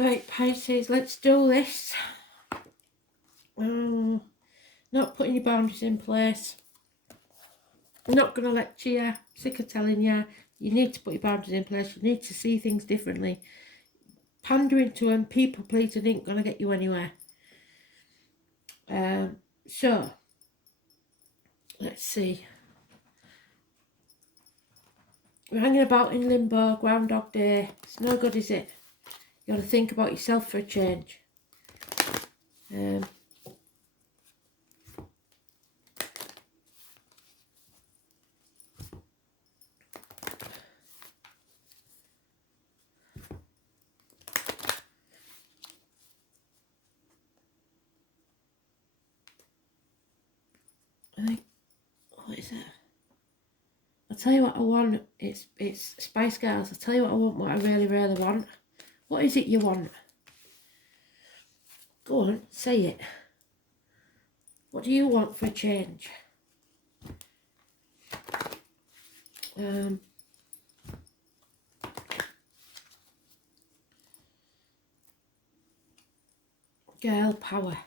Right, Pisces, let's do this. Not putting your boundaries in place. I'm not going to lecture you. Sick of telling you. You need to put your boundaries in place. You need to see things differently. Pandering to them, people pleasing ain't going to get you anywhere. So, let's see. We're hanging about in limbo, Groundhog Day. It's no good, is it? You got to think about yourself for a change. I think, what is it? I'll tell you what I want. It's Spice Girls. I'll tell you what I want, what I really, really want. What is it you want? Go on, say it. What do you want for a change? Girl power.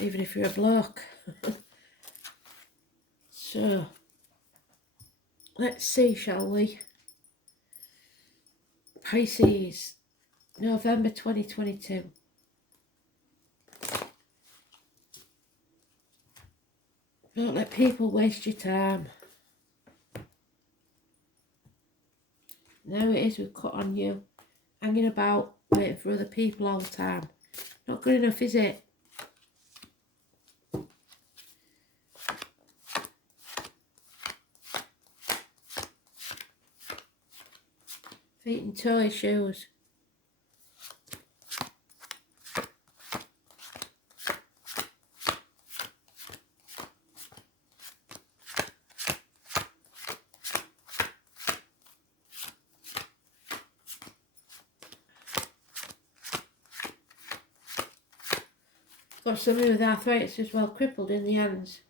Even if you're a bloke. So, let's see, shall we? Pisces, November 2022. Don't let people waste your time. Now it is, we've cut on you. Hanging about, waiting for other people all the time. Not good enough, is it? Feet and toe shoes. Got somebody with arthritis as well, crippled in the hands.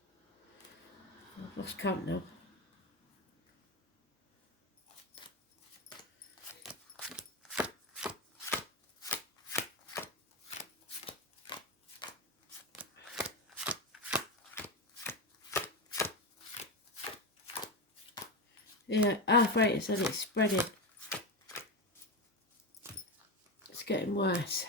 I've lost count now. Yeah, arthritis and it's spreading. It's getting worse.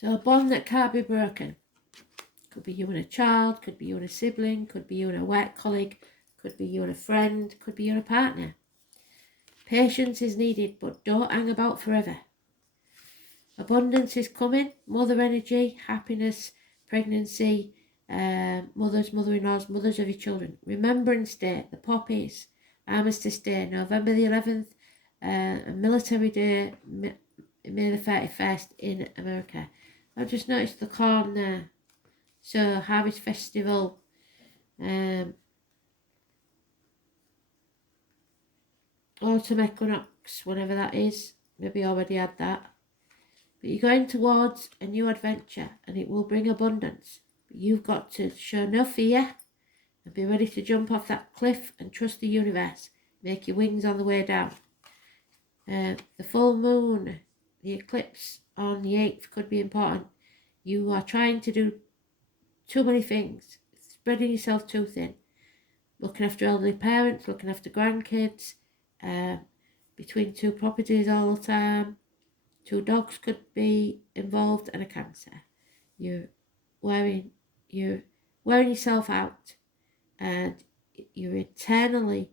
So a bond that can't be broken. Could be you and a child, could be you and a sibling, could be you and a work colleague, could be you and a friend, could be you and a partner. Patience is needed, but don't hang about forever. Abundance is coming, mother energy, happiness, pregnancy, mothers, mother-in-laws, mothers of your children. Remembrance Day, the poppies, Armistice Day, November the 11th, Military Day, May the 31st in America. I've just noticed the corn there. So, Harvest Festival, Autumn Equinox, whenever that is. Maybe already had that. But you're going towards a new adventure and it will bring abundance. But you've got to show no fear and be ready to jump off that cliff and trust the universe. Make your wings on the way down. The full moon, the eclipse on the 8th could be important. You are trying to do too many things. Spreading yourself too thin. Looking after elderly parents, looking after grandkids. Between two properties all the time. 2 dogs could be involved and a cancer. You're wearing yourself out and you're internally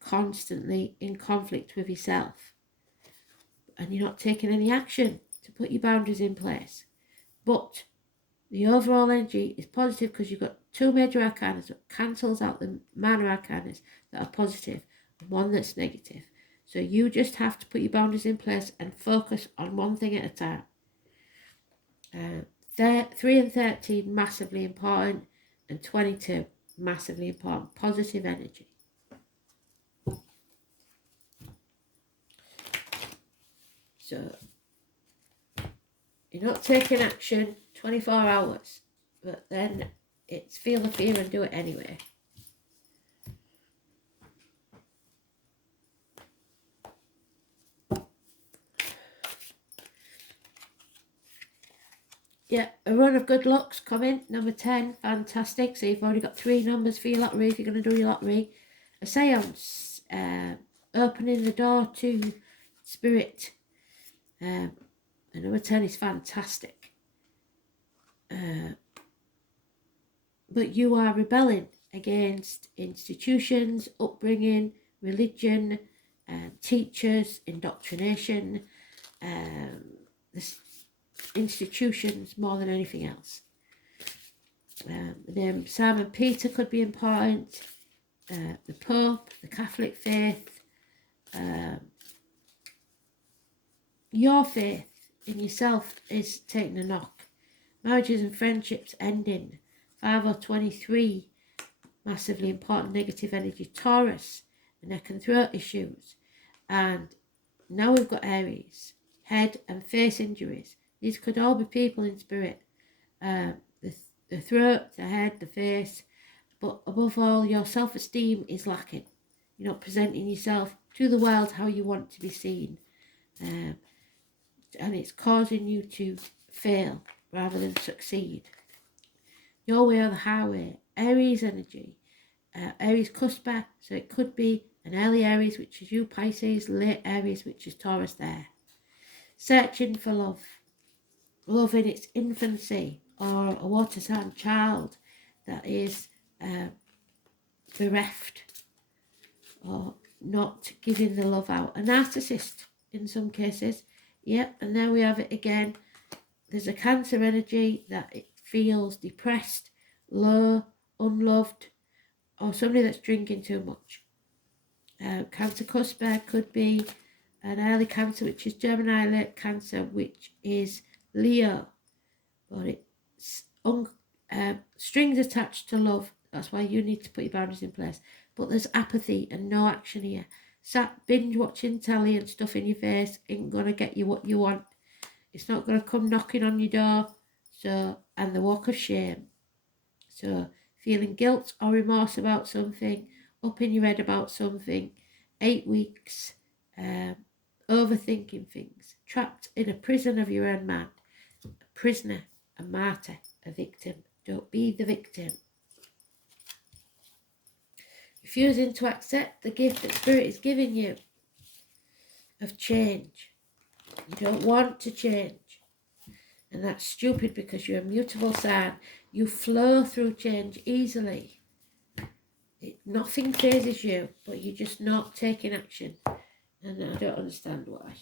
constantly in conflict with yourself and you're not taking any action to put your boundaries in place. But the overall energy is positive because you've got 2 major arcanas that cancels out the minor arcanas that are positive and 1 that's negative. So you just have to put your boundaries in place and focus on one thing at a time. 3 and 13, massively important. And 22, massively important. Positive energy. So, you're not taking action 24 hours. But then It's feel the fear and do it anyway. Yeah, a run of good luck's coming. Number 10, fantastic. So you've already got 3 numbers for your lottery if you're going to do your lottery. A seance, opening the door to spirit. And number 10 is fantastic. But you are rebelling against institutions, upbringing, religion, teachers, indoctrination, the institutions more than anything else. The name Simon Peter could be important, the Pope, the Catholic faith, your faith in yourself is taking a knock. Marriages and friendships ending. 5 or 23, massively important negative energy. Taurus, the neck and throat issues. And now we've got Aries, head and face injuries. These could all be people in spirit. The throat, the head, the face. But above all, your self-esteem is lacking. You're not presenting yourself to the world how you want to be seen. And it's causing you to fail rather than succeed. Your way or the highway. Aries energy. Aries cusper, so it could be an early Aries, which is you, Pisces, late Aries, which is Taurus there. Searching for love. Love in its infancy, or a water sign child that is bereft or not giving the love out. A narcissist in some cases. Yep, and there we have it again. There's a Cancer energy that it feels depressed, low, unloved, or somebody that's drinking too much. Cancer cusper could be an early Cancer, which is Gemini, late Cancer, which is Leo. But it's strings attached to love. That's why you need to put your boundaries in place. But there's apathy and no action here. Sat binge watching telly and stuff in your face ain't gonna get you what you want. It's not gonna come knocking on your door. So, and the walk of shame. So, feeling guilt or remorse about something, up in your head about something, 8 weeks, overthinking things, trapped in a prison of your own mind, a prisoner, a martyr, a victim. Don't be the victim. Refusing to accept the gift that Spirit is giving you of change. You don't want to change. And that's stupid because you're a mutable sign. You flow through change easily. Nothing phases you, but you're just not taking action. And I don't understand why.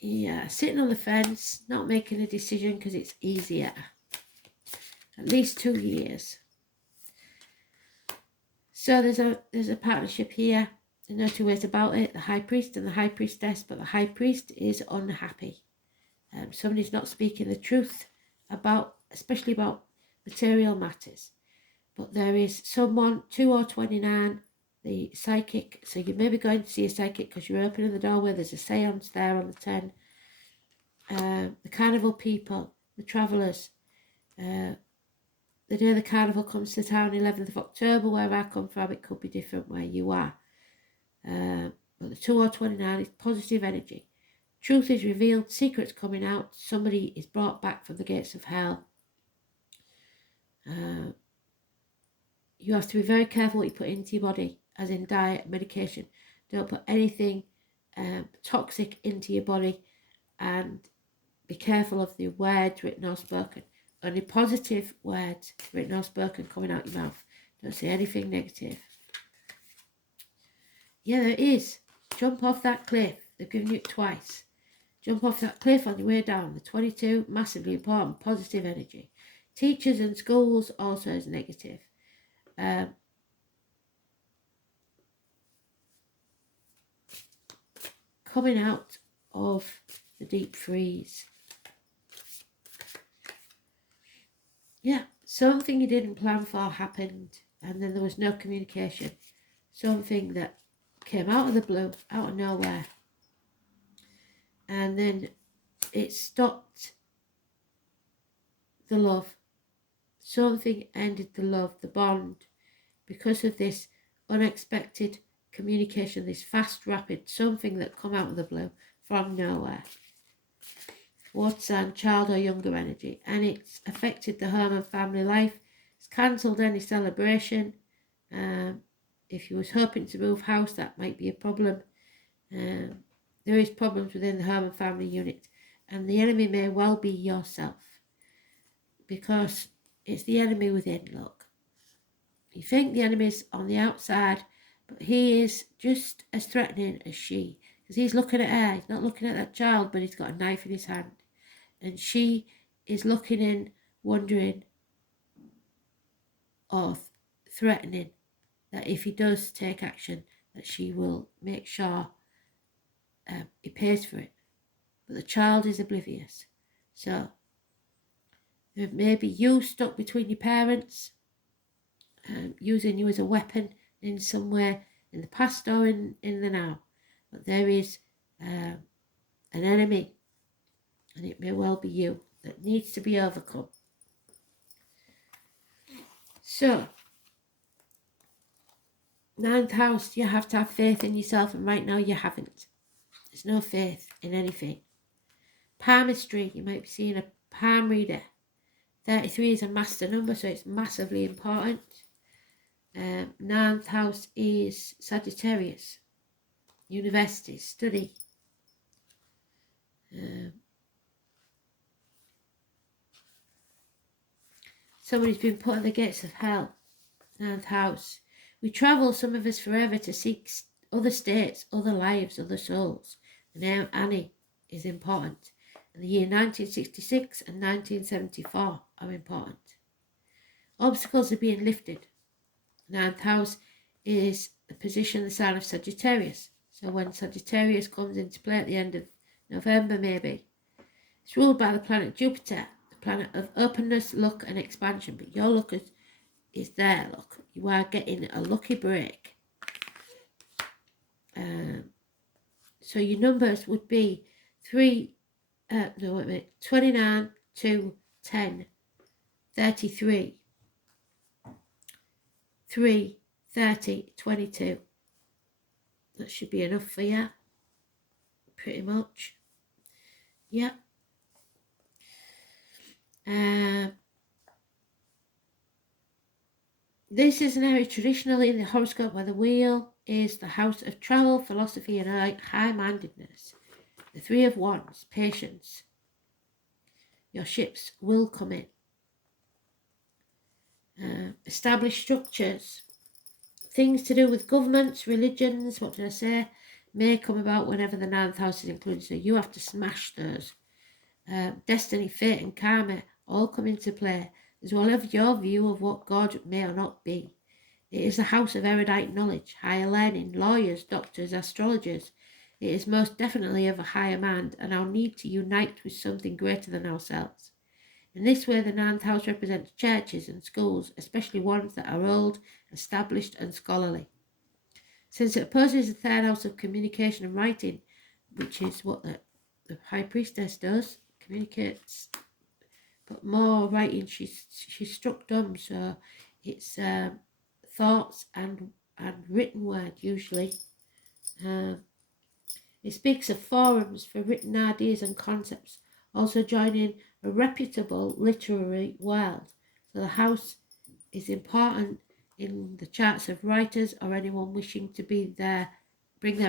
Yeah, sitting on the fence, not making a decision because it's easier. At least 2 years. So there's a partnership here. There's no 2 ways about it. The High Priest and the High Priestess, but the High Priest is unhappy. Somebody's not speaking the truth about, especially about material matters. But there is someone, 2 or 29, the psychic. So you may be going to see a psychic because you're opening the doorway. There's a seance there on the 10. The carnival people, the travellers. The day the carnival comes to town, 11th of October, where I come from, it could be different where you are. But the 2 or 29 is positive energy. Truth is revealed, secrets coming out, somebody is brought back from the gates of hell. You have to be very careful what you put into your body, as in diet, medication. Don't put anything toxic into your body, and be careful of the words written or spoken. Only positive words written or spoken coming out your mouth. Don't say anything negative. Yeah, there is. Jump off that cliff. They've given you it twice. Jump off that cliff on your way down. The 22, massively important, positive energy. Teachers and schools also is negative. Coming out of the deep freeze. Yeah, something you didn't plan for happened, and then there was no communication. Something that came out of the blue, out of nowhere. and then it stopped the love. Something ended the love, the bond, because of this unexpected communication, this fast, rapid, something that come out of the blue from nowhere. Water sign, child or younger energy, and it's affected the home and family life. It's cancelled any celebration. If you was hoping to move house, that might be a problem. There is problems within the home and family unit, and the enemy may well be yourself, because it's the enemy within. Look, you think the enemy's on the outside, but he is just as threatening as she, because he's looking at her. He's not looking at that child, but he's got a knife in his hand, and she is looking in, wondering or threatening that if he does take action, that she will make sure he pays for it. But the child is oblivious. So there may be you stuck between your parents, using you as a weapon in some way, in the past or in the now. But there is an enemy, and it may well be you, that needs to be overcome. So, 9th house, you have to have faith in yourself, and right now you haven't. There's no faith in anything. Palmistry, you might be seeing a palm reader. 33 is a master number, so it's massively important. 9th house is Sagittarius. University, study. Somebody's been put at the gates of hell. 9th house. We travel, some of us, forever to seek other states, other lives, other souls. The name Annie is important. And the year 1966 and 1974 are important. Obstacles are being lifted. 9th house is the position, the sign of Sagittarius. So when Sagittarius comes into play at the end of November, maybe, it's ruled by the planet Jupiter, the planet of openness, luck and expansion. But your luck is there, look. You are getting a lucky break. So your numbers would be 29 to 10, 33, 3, 30, 22. That should be enough for you, pretty much. Yeah. This is an area traditionally in the horoscope where the wheel is the house of travel, philosophy and high-mindedness. The 3 of Wands, patience. Your ships will come in. Established structures. Things to do with governments, religions, what did I say, may come about whenever the 9th house is included. So you have to smash those. Destiny, fate and karma all come into play, as well as your view of what God may or not be. It is the house of erudite knowledge, higher learning, lawyers, doctors, astrologers. It is most definitely of a higher mind and our need to unite with something greater than ourselves. In this way, the 9th house represents churches and schools, especially ones that are old, established and scholarly. Since it opposes the 3rd house of communication and writing, which is what the High Priestess does, communicates, but more writing, she's struck dumb, so it's thoughts and written word usually. It speaks of forums for written ideas and concepts, also joining a reputable literary world. So the house is important in the charts of writers or anyone wishing to bring their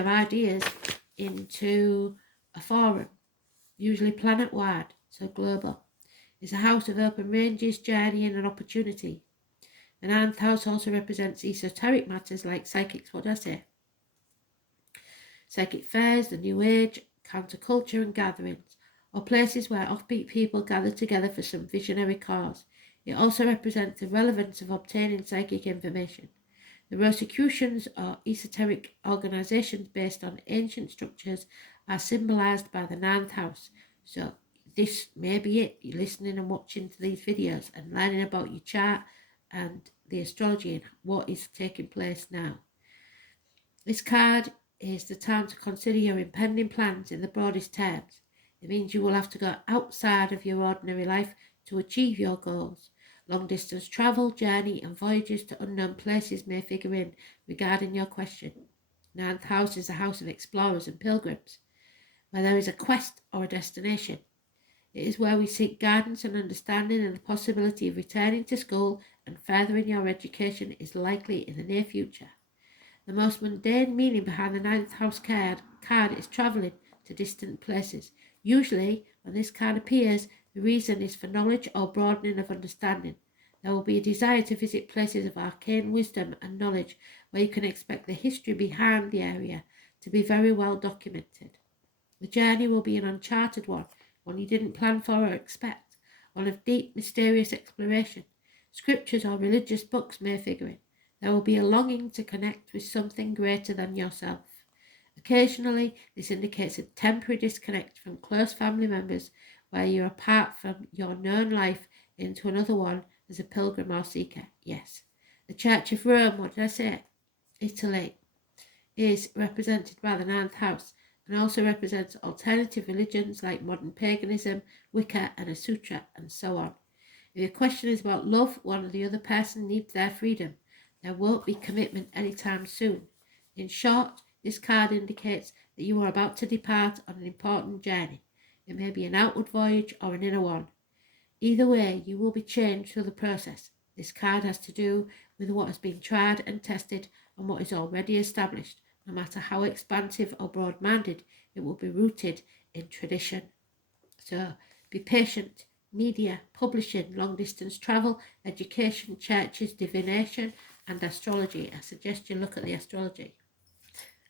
ideas into a forum, usually planet-wide, so global. It's a house of open ranges, journeying and opportunity. The 9th house also represents esoteric matters like psychics, what did I say? Psychic fairs, the New Age, counterculture and gatherings, or places where offbeat people gather together for some visionary cause. It also represents the relevance of obtaining psychic information. The Rosicrucians, or esoteric organizations based on ancient structures, are symbolized by the 9th house. So this may be it. You're listening and watching to these videos and learning about your chart and the astrology and what is taking place now. This card is the time to consider your impending plans in the broadest terms. It means you will have to go outside of your ordinary life to achieve your goals. Long-distance travel, journey and voyages to unknown places may figure in regarding your question. Ninth house is the house of explorers and pilgrims, where there is a quest or a destination. It is where we seek guidance and understanding, and the possibility of returning to school and furthering your education is likely in the near future. The most mundane meaning behind the ninth house card is travelling to distant places. Usually, when this card appears, the reason is for knowledge or broadening of understanding. There will be a desire to visit places of arcane wisdom and knowledge where you can expect the history behind the area to be very well documented. The journey will be an uncharted one you didn't plan for or expect, one of deep, mysterious exploration. Scriptures or religious books may figure in. There will be a longing to connect with something greater than yourself. Occasionally, this indicates a temporary disconnect from close family members where you're apart from your known life into another one as a pilgrim or seeker. Yes. The Church of Rome, what did I say? Italy, is represented by the ninth house and also represents alternative religions like modern paganism, Wicca and a sutra, and so on. If your question is about love, one or the other person needs their freedom. There won't be commitment anytime soon. In short, this card indicates that you are about to depart on an important journey. It may be an outward voyage or an inner one. Either way, you will be changed through the process. This card has to do with what has been tried and tested and what is already established. No matter how expansive or broad-minded, it will be rooted in tradition. So, be patient. Media, publishing, long-distance travel, education, churches, divination, and astrology. I suggest you look at the astrology.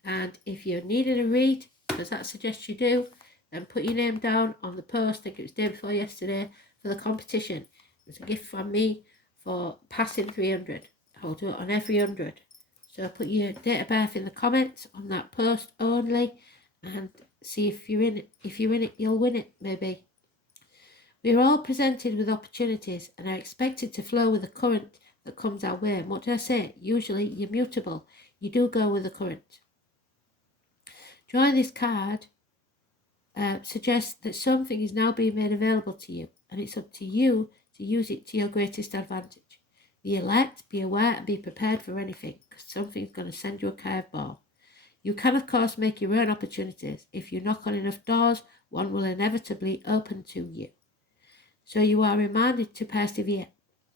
And if you needed a read, because that suggests you do, then put your name down on the post. I think it was day before yesterday for the competition. It was a gift from me for passing 300. I'll do it on every 100. So put your date of birth in the comments on that post only and see if you're in it. If you're in it, you'll win it, maybe. We are all presented with opportunities and are expected to flow with the current that comes our way. And what did I say? Usually you're mutable. You do go with the current. Drawing this card suggests that something is now being made available to you, and it's up to you to use it to your greatest advantage. Be alert, be aware, and be prepared for anything, because something's going to send you a curveball. You can, of course, make your own opportunities. If you knock on enough doors, one will inevitably open to you. So you are reminded to persevere,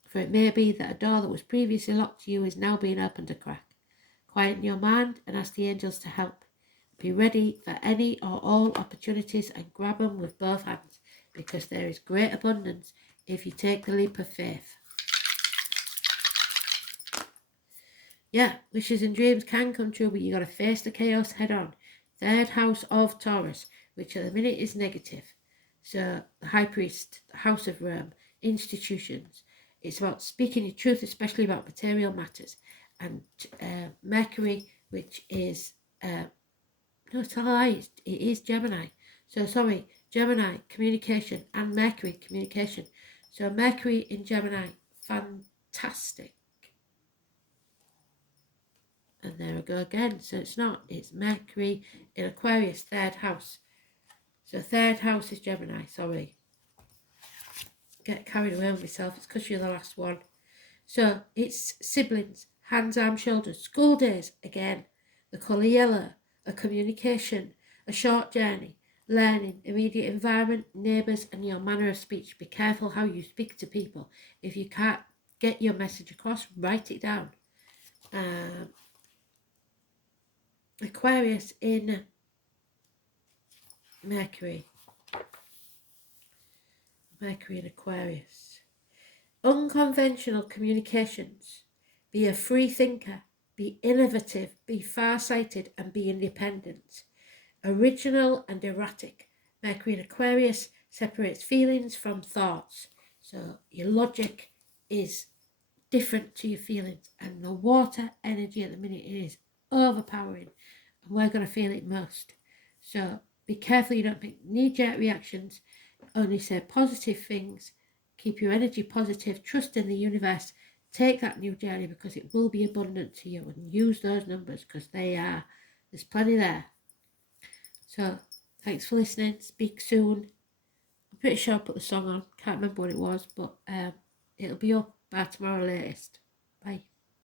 for it may be that a door that was previously locked to you is now being opened a crack. Quieten your mind and ask the angels to help. Be ready for any or all opportunities and grab them with both hands, because there is great abundance if you take the leap of faith. Yeah, wishes and dreams can come true, but you got to face the chaos head on. Third house of Taurus, which at the minute is negative. So the High Priest, the House of Rome, institutions. It's about speaking your truth, especially about material matters. And Mercury, which is, no, it's a lie, it is Gemini. So sorry, Gemini, communication, and Mercury, communication. So Mercury in Gemini, fantastic. And there we go again. So it's not, it's Mercury in Aquarius, third house. So third house is Gemini, sorry. Get carried away with myself, it's because you're the last one. So it's siblings, hands, arms, shoulders, school days, again. The colour yellow, a communication, a short journey, learning, immediate environment, neighbours, and your manner of speech. Be careful how you speak to people. If you can't get your message across, write it down. Aquarius in Mercury. Mercury in Aquarius. Unconventional communications. Be a free thinker. Be innovative. Be far-sighted and be independent. Original and erratic. Mercury in Aquarius separates feelings from thoughts. So your logic is different to your feelings. And the water energy at the minute is overpowering. And we're going to feel it most. So be careful you don't make knee-jerk reactions. Only say positive things. Keep your energy positive. Trust in the universe. Take that new journey because it will be abundant to you. And use those numbers because they are There's plenty there. So, thanks for listening. Speak soon. I'm pretty sure I put the song on. Can't remember what it was, but it'll be up by tomorrow latest. Bye.